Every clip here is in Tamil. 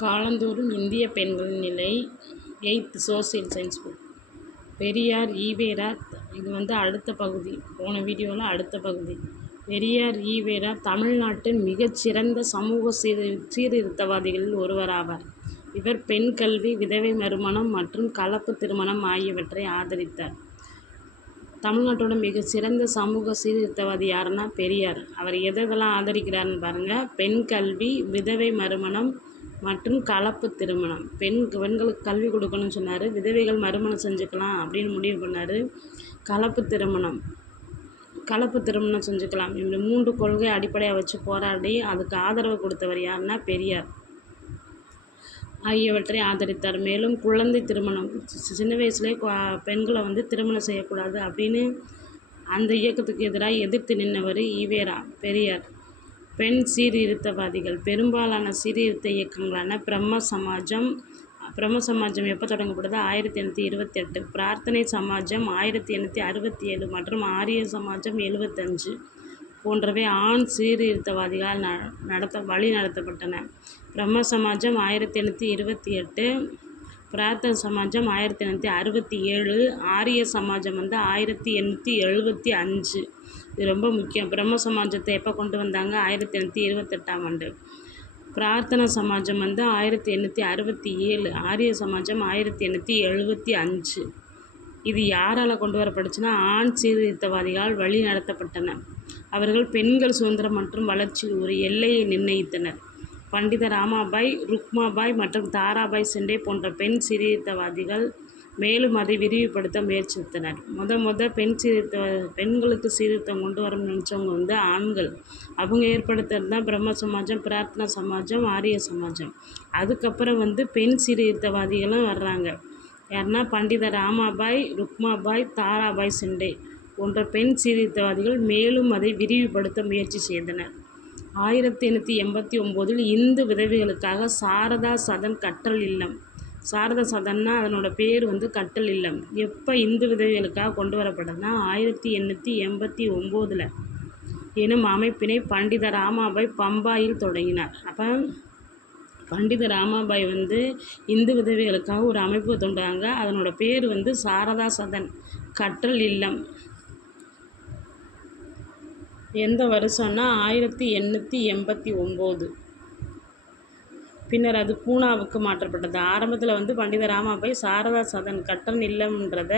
காலந்தோறும் இந்திய பெண்களின் நிலை. 8th social science book. Periyar Evera. இது அடுத்த பகுதி. போன வீடியோவில் அடுத்த பகுதி. பெரியார் ஈவேரா தமிழ்நாட்டின் மிகச்சிறந்த சமூக சீர்திருத்தவாதிகளில் ஒருவராவார். இவர் பெண் கல்வி, விதவை மறுமணம் மற்றும் கலப்பு திருமணம் ஆகியவற்றை ஆதரித்தார். தமிழ்நாட்டோட மிகச்சிறந்த சமூக சீர்திருத்தவாதி யாருன்னா பெரியார். அவர் எதெல்லாம் ஆதரிக்கிறாருன்னு பாருங்கள். பெண் கல்வி, விதவை மறுமணம் மற்றும் கலப்பு திருமணம். பெண்களுக்கு கல்வி கொடுக்கணும்னு சொன்னார். விதவைகள் மறுமணம் செஞ்சுக்கலாம் அப்படின்னு முடிவு பண்ணார். கலப்பு திருமணம் செஞ்சுக்கலாம். இந்த 3 கொள்கை அடிப்படையாக வச்சு போராடி அதுக்கு ஆதரவு கொடுத்தவர் யாருன்னா பெரியார் ஆகியவற்றை ஆதரித்தார். மேலும் குழந்தை திருமணம், சின்ன வயசுலேயே பெண்களை திருமணம் செய்யக்கூடாது அப்படின்னு அந்த இயக்கத்துக்கு எதிராக எதிர்த்து நின்றவர் ஈவேரா பெரியார். பெண் சீர்திருத்தவாதிகள். பெரும்பாலான சீர்திருத்த இயக்கங்களான பிரம்ம சமாஜம் எப்போ தொடங்கப்படுது? 1828. பிரார்த்தனை சமாஜம் 1867 மற்றும் ஆரிய சமாஜம் 75 போன்றவை ஆண் சீர்திருத்தவாதிகளால் வழி நடத்தப்பட்டன. பிரம்ம சமாஜம் 1828, பிரார்த்தனை சமாஜம் 1867, ஆரிய சமாஜம் 1875. இது ரொம்ப முக்கியம். பிரம்ம சமாஜத்தை எப்போ கொண்டு வந்தாங்க? 1828ஆம் ஆண்டு. பிரார்த்தனை சமாஜம் 1867, ஆரிய சமாஜம் 1875. இது யாரால் கொண்டு வரப்பட்டுச்சுன்னா ஆண் சீர்திருத்தவாதிகளால் வழி நடத்தப்பட்டன. அவர்கள் பெண்கள் சுதந்திரம் மற்றும் வளர்ச்சியில் ஒரு எல்லையை நிர்ணயித்தனர். பண்டித ராமாபாய், ருக்மாபாய் மற்றும் தாராபாய் சிண்டே போன்ற பெண் சீர்திருத்தவாதிகள் மேலும் அதை விரிவுபடுத்த முயற்சித்தனர். பெண்களுக்கு சீர்திருத்தம் கொண்டு வரணும்னு நினச்சவங்க ஆண்கள். அவங்க ஏற்படுத்துறது தான் பிரம்ம சமாஜம், பிரார்த்தனா சமாஜம், ஆரிய சமாஜம். அதுக்கப்புறம் பெண் சீர்திருத்தவாதிகளும் வர்றாங்க. யாருன்னா பண்டித ராமாபாய், ருக்மாபாய், தாராபாய் சிண்டே போன்ற பெண் சீர்திருத்தவாதிகள் மேலும் அதை விரிவுபடுத்த முயற்சி செய்தனர். 1889 இந்து விதவைகளுக்காக சாரதா சதன் கற்றல் இல்லம். சாரதா சதன்னா அதனோட பேர் கற்றல் இல்லம். எப்போ இந்து விதவைகளுக்காக கொண்டு வரப்பட்டதுன்னா 1889 எனும் அமைப்பினை பண்டித ராமாபாய் பம்பாயில் தொடங்கினார். அப்போ பண்டித ராமாபாய் இந்து விதவைகளுக்காக ஒரு அமைப்பு தோன்றாங்க. அதனோட பேர் சாரதா சதன் கற்றல் இல்லம். எந்த வருஷம்னா 1889. பின்னர் அது பூனாவுக்கு மாற்றப்பட்டது. ஆரம்பத்தில் பண்டித ராமாபாய் சாரதா சதன் கற்றல் இல்லம்ன்றத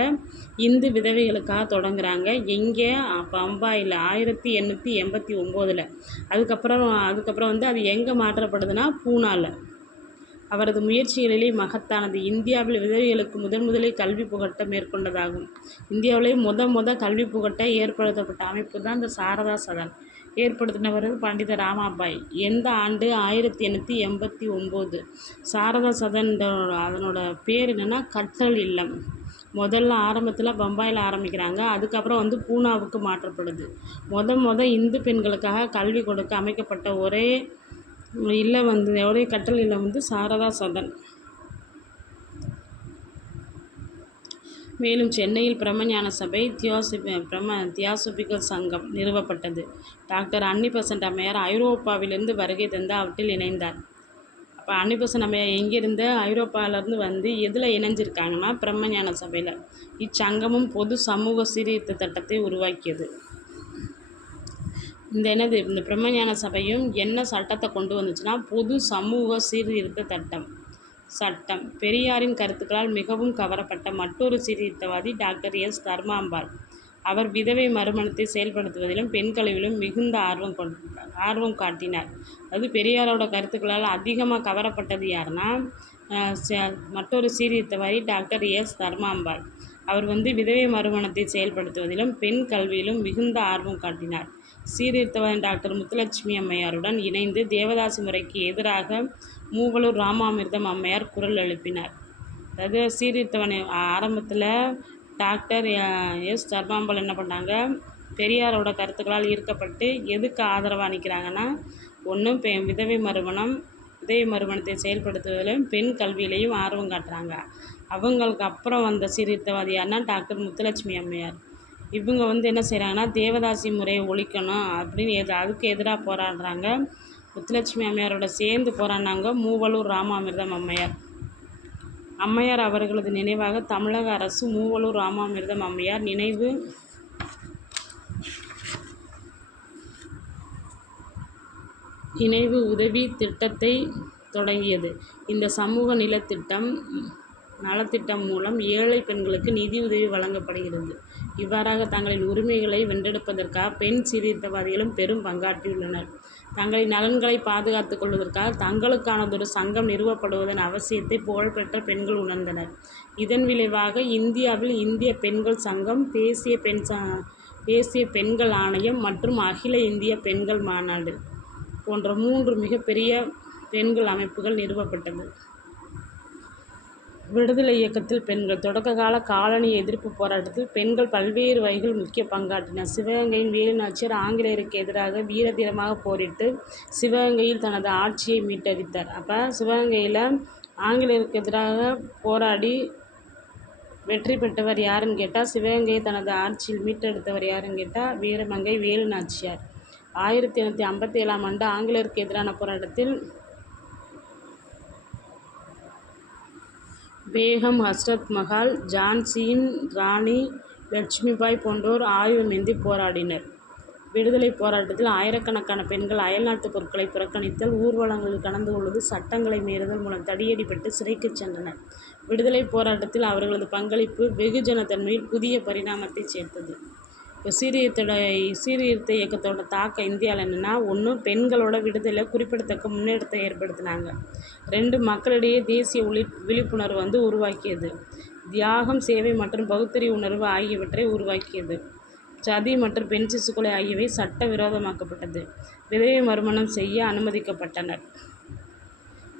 இந்து விதவைகளுக்காக தொடங்குறாங்க. எங்கே? பம்பாயில் 1889. அதுக்கப்புறம் அது எங்கே மாற்றப்படுதுன்னா பூனாவில். அவரது முயற்சிகளிலே மகத்தானது. இந்தியாவில் விதவைகளுக்கு முதலில் கல்வி புகட்ட மேற்கொண்டதாகும். இந்தியாவிலே கல்வி புகட்ட ஏற்படுத்தப்பட்ட அமைப்பு தான் இந்த சாரதா சதன். ஏற்படுத்தினவர் பண்டித ராமாபாய். எந்த ஆண்டு? 1889. சாரதா சதன் அதனோட பேர் என்னென்னா கற்றல் இல்லம். ஆரம்பத்தில் பம்பாயில் ஆரம்பிக்கிறாங்க. அதுக்கப்புறம் பூனாவுக்கு மாற்றப்படுது. இந்து பெண்களுக்காக கல்வி கொடுக்க அமைக்கப்பட்ட ஒரே இல்லம் ஒரே கற்றல் இல்லம் சாரதா சதன். மேலும் சென்னையில் பிரம்மஞான சபை, தியாசபிகல் சங்கம் நிறுவப்பட்டது. டாக்டர் அன்னிபெசன்ட் அம்மையார் ஐரோப்பாவிலிருந்து வருகை தந்து அவற்றில் இணைந்தார். அப்போ அன்னிபெசன்ட் அம்மையார் எங்கேருந்து? ஐரோப்பாவிலேருந்து எதில் இணைஞ்சிருக்காங்கன்னா பிரம்மஞான சபையில். இச்சங்கமும் பொது சமூக சீர்திருத்த திட்டத்தை உருவாக்கியது. இந்த பிரம்மஞான சபையும் என்ன சட்டத்தை கொண்டு வந்துச்சுன்னா பொது சமூக சீர்திருத்த சட்டம். பெரியாரின் கருத்துக்களால் மிகவும் கவரப்பட்ட மற்றொரு சீர்திருத்தவாதி டாக்டர் எஸ். தர்மாம்பாள். அவர் விதவை மறுமணத்தை செயல்படுத்துவதிலும் பெண் கல்வியிலும் மிகுந்த ஆர்வம் காட்டினார். அது பெரியாரோட கருத்துக்களால் அதிகமாக கவரப்பட்டது யாருன்னா மற்றொரு சீர்திருத்தவாதி டாக்டர் எஸ். தர்மாம்பாள். அவர் விதவை மறுமணத்தை செயல்படுத்துவதிலும் பெண் கல்வியிலும் மிகுந்த ஆர்வம் காட்டினார். சீர்திருத்தவாதி டாக்டர் முத்துலட்சுமி அம்மையாருடன் இணைந்து தேவதாசி முறைக்கு எதிராக மூவலூர் ராமாமிர்தம் அம்மையார் குரல் எழுப்பினார். அதாவது சீர்திருத்தவனை ஆரம்பத்தில் டாக்டர் எஸ். தர்மாம்பாள் என்ன பண்ணாங்க? பெரியாரோட கருத்துக்களால் ஈர்க்கப்பட்டு எதுக்கு ஆதரவாக நிற்கிறாங்கன்னா ஒன்று விதவை மறுமணத்தை செயல்படுத்துவதிலும் பெண் கல்வியிலையும் ஆர்வம் காட்டுறாங்க. அவங்களுக்கு அப்புறம் வந்த சீர்திருத்தவாதி யாருன்னா டாக்டர் முத்துலட்சுமி அம்மையார். இவங்க என்ன செய்கிறாங்கன்னா தேவதாசி முறையை ஒழிக்கணும் அப்படின்னு அதுக்கு எதிராக போராடுறாங்க. முத்துலட்சுமி அம்மையாரோட சேர்ந்து போராடினாங்க மூவலூர் ராமாமிர்தம் அம்மையார். அம்மையார் அவர்களது நினைவாக தமிழக அரசு மூவலூர் ராமாமிர்தம் அம்மையார் நினைவு உதவி திட்டத்தை தொடங்கியது. இந்த சமூக நலத்திட்டம் மூலம் ஏழை பெண்களுக்கு நிதி உதவி வழங்கப்படுகிறது. இவ்வாறாக தங்களின் உரிமைகளை வென்றெடுப்பதற்காக பெண் சீர்திருத்தவாதிகளும் பெரும் பங்காற்றியுள்ளனர். தங்களின் நலன்களை பாதுகாத்துக் கொள்வதற்காக தங்களுக்கானதொரு சங்கம் நிறுவப்படுவதன் அவசியத்தை புகழ்பெற்ற பெண்கள் உணர்ந்தனர். இதன் விளைவாக இந்தியாவில் இந்திய பெண்கள் சங்கம், தேசிய பெண்கள் ஆணையம் மற்றும் அகில இந்திய பெண்கள் மாநாடு போன்ற 3 மிகப்பெரிய பெண்கள் அமைப்புகள் நிறுவப்பட்டது. விடுதலை இயக்கத்தில் பெண்கள். தொடக்ககால காலனி எதிர்ப்பு போராட்டத்தில் பெண்கள் பல்வேறு வகைகளில் முக்கிய பங்காற்றினர். சிவகங்கையின் வேலுநாச்சியார் ஆங்கிலேயருக்கு எதிராக வீரதீரமாக போரிட்டு சிவகங்கையில் தனது ஆட்சியை மீட்டெடுத்தார். சிவகங்கையில் ஆங்கிலேயருக்கு எதிராக போராடி வெற்றி பெற்றவர் யாருன்னு கேட்டால், சிவகங்கையை தனது ஆட்சியில் மீட்டெடுத்தவர் யாருன்னு கேட்டால் வீரமங்கை வேலுநாச்சியார். 1857ஆம் ஆண்டு ஆங்கிலேயருக்கு எதிரான போராட்டத்தில் பேகம், ஹஸ்ரத் மஹால், ஜான்சியின் ராணி லட்சுமிபாய் போன்றோர் ஆயுதமேந்தி போராடினர். விடுதலை போராட்டத்தில் ஆயிரக்கணக்கான பெண்கள் அயல்நாட்டு பொருட்களை புறக்கணித்தல், ஊர்வலங்களில் கலந்து கொள்வது, சட்டங்களை மீறுதல் மூலம் தடியடிப்பட்டு சிறைக்கு சென்றனர். விடுதலை போராட்டத்தில் அவர்களது பங்களிப்பு வெகுஜன தன்மையில் புதிய பரிணாமத்தை சேர்த்தது. இப்போ சீர்திருத்த இயக்கத்தோட தாக்கம் இந்தியாவில் என்னென்னா, 1 பெண்களோட விடுதலையில் குறிப்பிடத்தக்க முன்னேற்றத்தை ஏற்படுத்தினாங்க. 2 மக்களிடையே தேசிய விழிப்புணர்வு உருவாக்கியது. தியாகம், சேவை மற்றும் பகுத்தறிவு உணர்வு ஆகியவற்றை உருவாக்கியது. சதி மற்றும் பெண் சிசுக்கொலை ஆகியவை சட்ட விரோதமாக்கப்பட்டது. விதவை மறுமணம் செய்ய அனுமதிக்கப்பட்டனர்.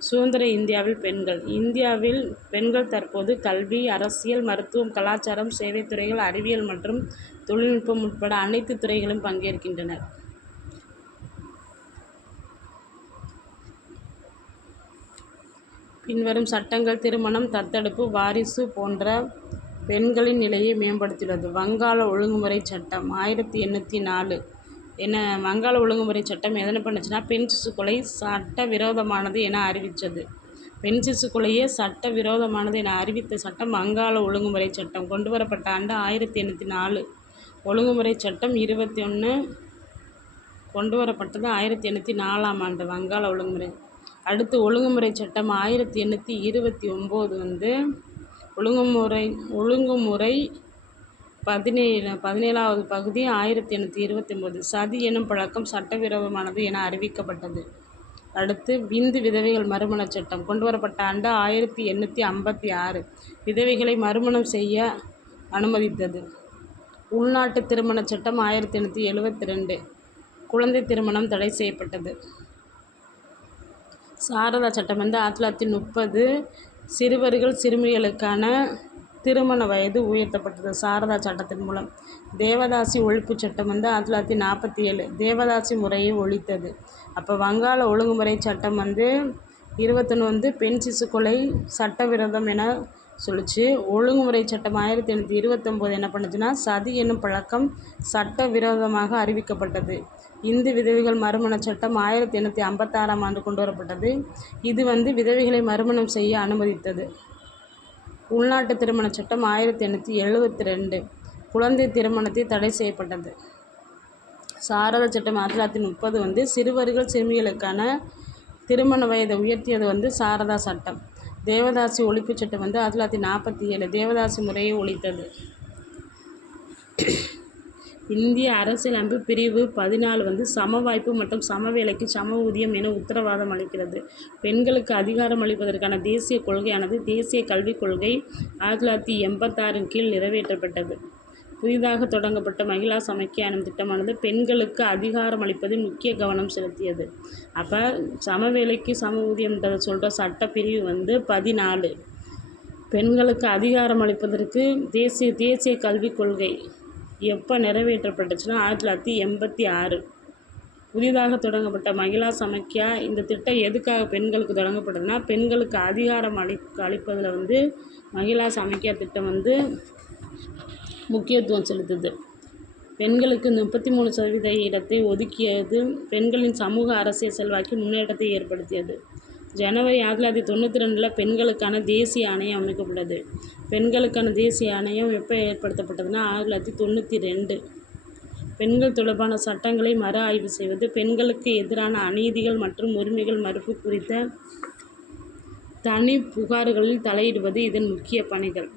சுதந்திர இந்தியாவில் பெண்கள். இந்தியாவில் பெண்கள் தற்போது கல்வி, அரசியல், மருத்துவம், கலாச்சாரம், சேவைத்துறைகள், அறிவியல் மற்றும் தொழில்நுட்பம் உட்பட அனைத்து துறைகளிலும் பங்கேற்கின்றனர். பின்வரும் சட்டங்கள் திருமணம், தத்தெடுப்பு, வாரிசு போன்ற பெண்களின் நிலையை மேம்படுத்தியுள்ளது. வங்காள ஒழுங்குமுறை சட்டம் 1804. வங்காள ஒழுங்குமுறை சட்டம் எதனை பண்ணுச்சுன்னா, பெண் சிசு கொலை சட்ட விரோதமானது என அறிவித்தது. பெண் சிசு கொலையே சட்ட விரோதமானது என அறிவித்த சட்டம் வங்காள ஒழுங்குமுறை சட்டம். கொண்டு வரப்பட்ட ஆண்டு 1804. ஒழுங்குமுறை சட்டம் 21 கொண்டு வரப்பட்டது 1804ஆம் ஆண்டு வங்காள ஒழுங்குமுறை. அடுத்து ஒழுங்குமுறை சட்டம் 1829 ஒழுங்குமுறை 17வது பகுதி 1829 சதி எனும் பழக்கம் சட்டவிரோதமானது என அறிவிக்கப்பட்டது. அடுத்து விந்து விதவைகள் மறுமண சட்டம் கொண்டு வரப்பட்ட ஆண்டு 1856 விதவைகளை மறுமணம் செய்ய அனுமதித்தது. உள்நாட்டு திருமண சட்டம் 1872 குழந்தை திருமணம் தடை செய்யப்பட்டது. சாரதா சட்டம் 1930 சிறுவர்கள் சிறுமிகளுக்கான திருமண வயது உயர்த்தப்பட்டது சாரதா சட்டத்தின் மூலம். தேவதாசி ஒழிப்பு சட்டம் 1947 தேவதாசி முறையை ஒழித்தது. வங்காள ஒழுங்குமுறை சட்டம் 21 பெண் சிசு கொலை சட்டவிரோதம் என சொல்லிச்சு. ஒழுங்குமுறை சட்டம் 1829 என்ன பண்ணுச்சுன்னா, சதி என்னும் பழக்கம் சட்ட விரோதமாக அறிவிக்கப்பட்டது. இந்து விதவைகள் மறுமண சட்டம் 1856ஆம் ஆண்டு கொண்டு வரப்பட்டது. இது விதவைகளை மறுமணம் செய்ய அனுமதித்தது. உள்நாட்டு திருமண சட்டம் 1872 குழந்தை திருமணத்தை தடை செய்யப்பட்டது. சாரதா சட்டம் 1930 சிறுவர்கள் சிறுமிகளுக்கான திருமண வயதை உயர்த்தியது சாரதா சட்டம். தேவதாசி ஒழிப்பு சட்டம் 1947 தேவதாசி முறையை ஒழித்தது. இந்திய அரசியலமைப்பு பிரிவு 14 சம வாய்ப்பு மற்றும் சம வேலைக்கு சம ஊதியம் என உத்தரவாதம் அளிக்கிறது. பெண்களுக்கு அதிகாரம் அளிப்பதற்கான தேசிய கொள்கையானது தேசிய கல்விக் கொள்கை 1986 கீழ் நிறைவேற்றப்பட்டது. புதிதாக தொடங்கப்பட்ட மகிழா சமக்கியா எனும் திட்டமானது பெண்களுக்கு அதிகாரம் அளிப்பதில் முக்கிய கவனம் செலுத்தியது. சம வேலைக்கு சம ஊதியம்ன்றதை சொல்கிற சட்ட பிரிவு 14 பெண்களுக்கு அதிகாரம் அளிப்பதற்கு தேசிய கல்விக் கொள்கை எப்போ நிறைவேற்றப்பட்டுச்சுன்னா 1986. புதிதாக தொடங்கப்பட்ட மகிழா சமக்கியா இந்த திட்டம் எதுக்காக பெண்களுக்கு தொடங்கப்பட்டதுன்னா, பெண்களுக்கு அதிகாரம் அளிப்பதில் மகிழா சமக்கியா திட்டம் முக்கியத்துவம் செலுத்துது. பெண்களுக்கு 33% இடத்தை ஒதுக்கியது பெண்களின் சமூக அரசியல் செல்வாக்கு முன்னேற்றத்தை ஏற்படுத்தியது. ஜனவரி 1992 பெண்களுக்கான தேசிய ஆணையம் அமைக்கப்பட்டது. பெண்களுக்கான தேசிய ஆணையம் எப்போ ஏற்படுத்தப்பட்டதுன்னா 1992. பெண்கள் தொடர்பான சட்டங்களை மறு ஆய்வு செய்வது, பெண்களுக்கு எதிரான அநீதிகள் மற்றும் உரிமைகள் மறுப்பு குறித்த தனி புகார்களில் தலையிடுவது இதன் முக்கிய பணிகள்.